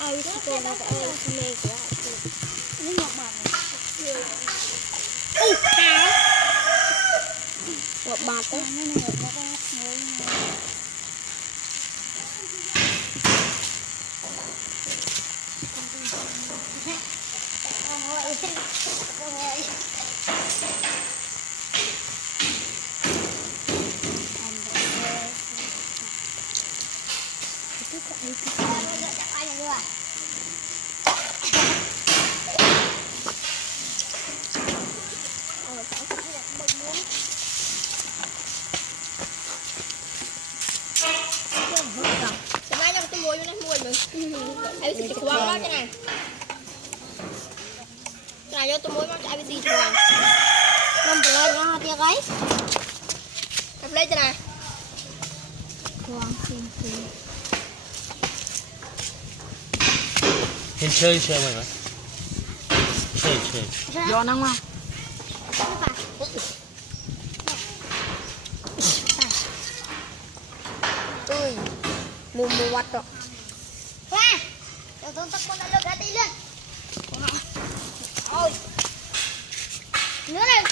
ai biết cô nó có ai mê của nó ngọt bạc hả ngọt bạc đó ai biết cái quang đó cái này cho tôi muối cho ai biết gì rồi năm bữa nó tia cái cặp lấy cho này quang xin chơi mày mà chơi do năng không ui mua quạt rồi qua tôi con đã lột ra đi lên ôi nữa lên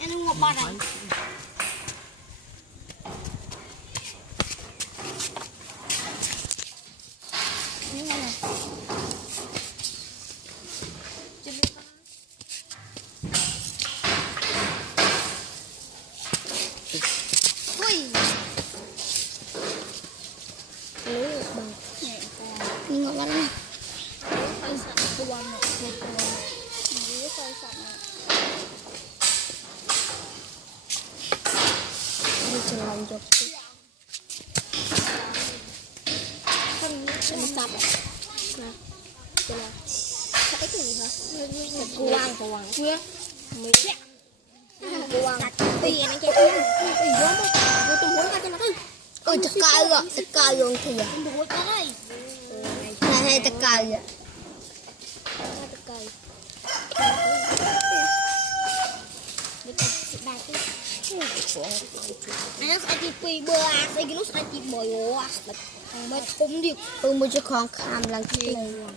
anh ngọc ba này ngọt lắm nè. Đi chờ lòng chụp. Nó sập. Nè. Đây là cái gì hả? Quang. Chưa. Mới chết. Quang. Tì này cái gì? Tì vô đó. Vô tôi muốn ra cho nó đi. Ôi tất cả luôn thì à. Hay tất cả vậy. Nó sẽ đi quỳ bờ à, sẽ nó sẽ đi bồi ổ à. Mới không đi, mới cho con khám lần thứ này.